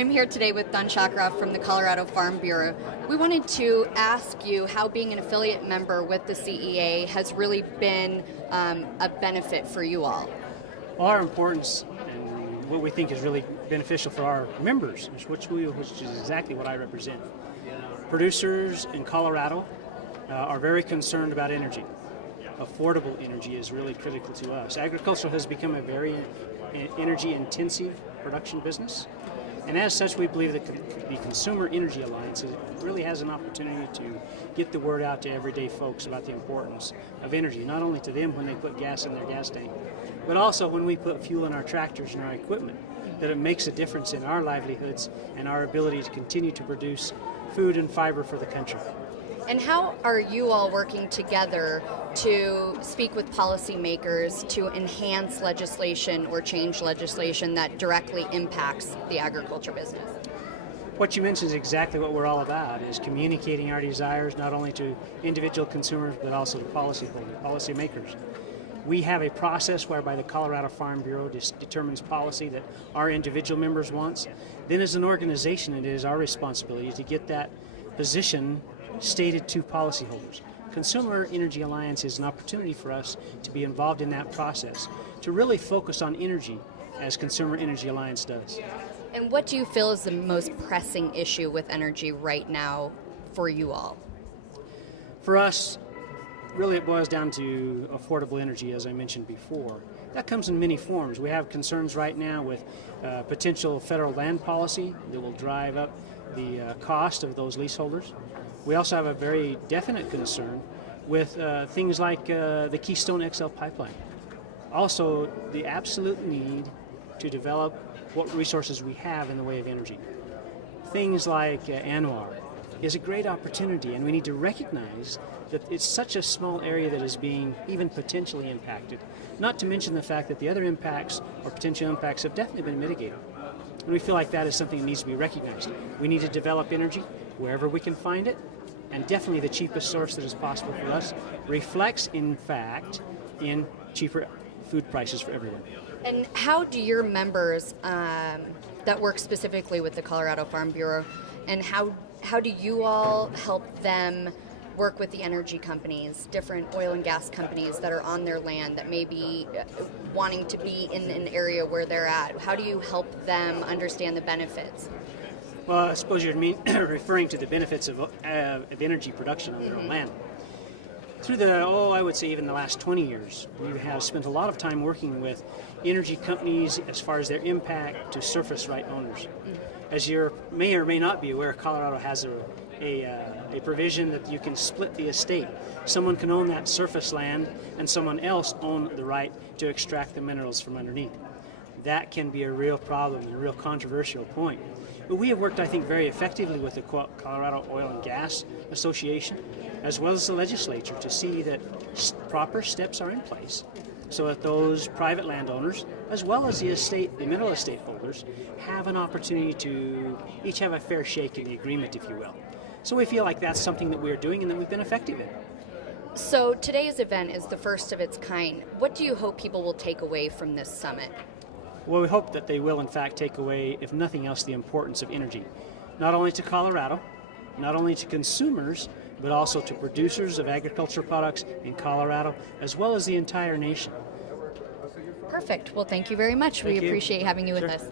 I'm here today with Don Shawcroft from the Colorado Farm Bureau. We wanted to ask you how being an affiliate member with the CEA has really been a benefit for you all. Well, our importance and what we think is really beneficial for our members, which is exactly what I represent. Producers in Colorado are very concerned about energy. Affordable energy is really critical to us. Agriculture has become a very energy-intensive production business, and as such, we believe that the Consumer Energy Alliance really has an opportunity to get the word out to everyday folks about the importance of energy, not only to them when they put gas in their gas tank, but also when we put fuel in our tractors and our equipment, that it makes a difference in our livelihoods and our ability to continue to produce food and fiber for the country. And how are you all working together to speak with policymakers to enhance legislation or change legislation that directly impacts the agriculture business? What you mentioned is exactly what we're all about, is communicating our desires not only to individual consumers but also to policymakers. We have a process whereby the Colorado Farm Bureau determines policy that our individual members wants. Then as an organization, it is our responsibility to get that position stated to policyholders. Consumer Energy Alliance is an opportunity for us to be involved in that process, to really focus on energy as Consumer Energy Alliance does. And what do you feel is the most pressing issue with energy right now for you all? For us, really it boils down to affordable energy, as I mentioned before. That comes in many forms. We have concerns right now with potential federal land policy that will drive up the cost of those leaseholders. We also have a very definite concern with things like the Keystone XL pipeline. Also, the absolute need to develop what resources we have in the way of energy. Things like ANWR is a great opportunity, and we need to recognize that it's such a small area that is being even potentially impacted, not to mention the fact that the other impacts or potential impacts have definitely been mitigated. And we feel like that is something that needs to be recognized. We need to develop energy wherever we can find it, and definitely the cheapest source that is possible for us reflects, in fact, in cheaper food prices for everyone. And how do your members that work specifically with the Colorado Farm Bureau, and how do you all help them work with the energy companies, different oil and gas companies that are on their land that may be wanting to be in an area where they're at? How do you help them understand the benefits? Well, I suppose you're referring to the benefits of energy production on their own land. Through I would say even the last 20 years, we have spent a lot of time working with energy companies as far as their impact to surface right owners. As you may or may not be aware, Colorado has a provision that you can split the estate. Someone can own that surface land and someone else own the right to extract the minerals from underneath. That can be a real problem and a real controversial point. But we have worked, I think, very effectively with the Colorado Oil and Gas Association, as well as the legislature, to see that proper steps are in place so that those private landowners, as well as the mineral estate holders, have an opportunity to each have a fair shake in the agreement, if you will. So we feel like that's something that we're doing and that we've been effective in. So today's event is the first of its kind. What do you hope people will take away from this summit? Well, we hope that they will, in fact, take away, if nothing else, the importance of energy, not only to Colorado, not only to consumers, but also to producers of agricultural products in Colorado, as well as the entire nation. Perfect. Well, thank you very much. We appreciate having you with us.